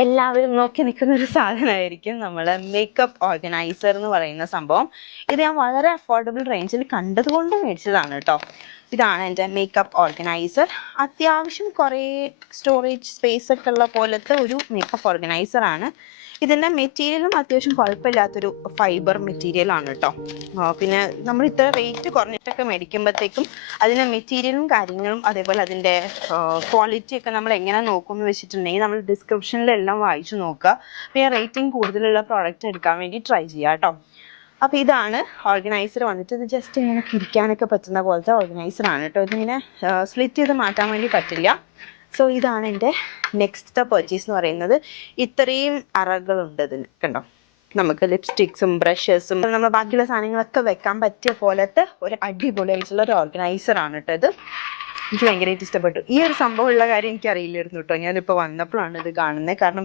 എല്ലാവരും നോക്കി നിൽക്കുന്ന ഒരു സാധനമായിരിക്കും നമ്മളെ മേക്കപ്പ് ഓർഗനൈസർ എന്ന് പറയുന്ന സംഭവം. ഇത് ഞാൻ വളരെ അഫോർഡബിൾ റേഞ്ചിൽ കണ്ടതുകൊണ്ട് മേടിച്ചതാണ് കേട്ടോ. ഇതാണ് എൻ്റെ മേക്കപ്പ് ഓർഗനൈസർ. അത്യാവശ്യം കുറേ സ്റ്റോറേജ് സ്പേസ് ഒക്കെ ഉള്ള പോലത്തെ ഒരു മേക്കപ്പ് ഓർഗനൈസർ ആണ്. ഇതിൻ്റെ മെറ്റീരിയലും അത്യാവശ്യം കുഴപ്പമില്ലാത്തൊരു ഫൈബർ മെറ്റീരിയൽ ആണ് കേട്ടോ. പിന്നെ നമ്മൾ ഇത്ര റേറ്റ് കുറഞ്ഞിട്ടൊക്കെ മേടിക്കുമ്പോഴത്തേക്കും അതിൻ്റെ മെറ്റീരിയലും കാര്യങ്ങളും അതേപോലെ അതിൻ്റെ ക്വാളിറ്റി ഒക്കെ നമ്മൾ എങ്ങനെ നോക്കുമെന്ന് വെച്ചിട്ടുണ്ടെങ്കിൽ നമ്മൾ ഡിസ്ക്രിപ്ഷനിലെല്ലാം വായിച്ചു നോക്കുക. പിന്നെ റേറ്റിംഗ് കൂടുതലുള്ള പ്രോഡക്റ്റ് എടുക്കാൻ വേണ്ടി ട്രൈ ചെയ്യുക കേട്ടോ. അപ്പോൾ ഇതാണ് ഓർഗനൈസർ വന്നിട്ട്. ഇത് ജസ്റ്റ് ഇങ്ങനെ ഇരിക്കാനൊക്കെ പറ്റുന്ന പോലത്തെ ഓർഗനൈസർ ആണ് കേട്ടോ. ഇതിങ്ങനെ സ്പ്ലിറ്റ് ചെയ്ത് മാറ്റാൻ വേണ്ടി പറ്റില്ല. സോ ഇതാണ് എൻ്റെ നെക്സ്റ്റ് പർച്ചേസ് എന്ന് പറയുന്നത്. ഇത്രയും അറകളുണ്ട് ഇതിന് കണ്ടോ. നമുക്ക് ലിപ്സ്റ്റിക്സും ബ്രഷസും നമ്മൾ ബാക്കിയുള്ള സാധനങ്ങളൊക്കെ വെക്കാൻ പറ്റിയ പോലത്തെ ഒരു അടിപൊളിയായിട്ടുള്ള ഒരു ഓർഗനൈസർ ആണ് കേട്ടോ ഇത്. എനിക്ക് ഭയങ്കരമായിട്ട് ഇഷ്ടപ്പെട്ടു. ഈ ഒരു സംഭവം ഉള്ള കാര്യം എനിക്ക് അറിയില്ലായിരുന്നു കേട്ടോ. ഞാനിപ്പോൾ വന്നപ്പോഴാണ് ഇത് കാണുന്നത്. കാരണം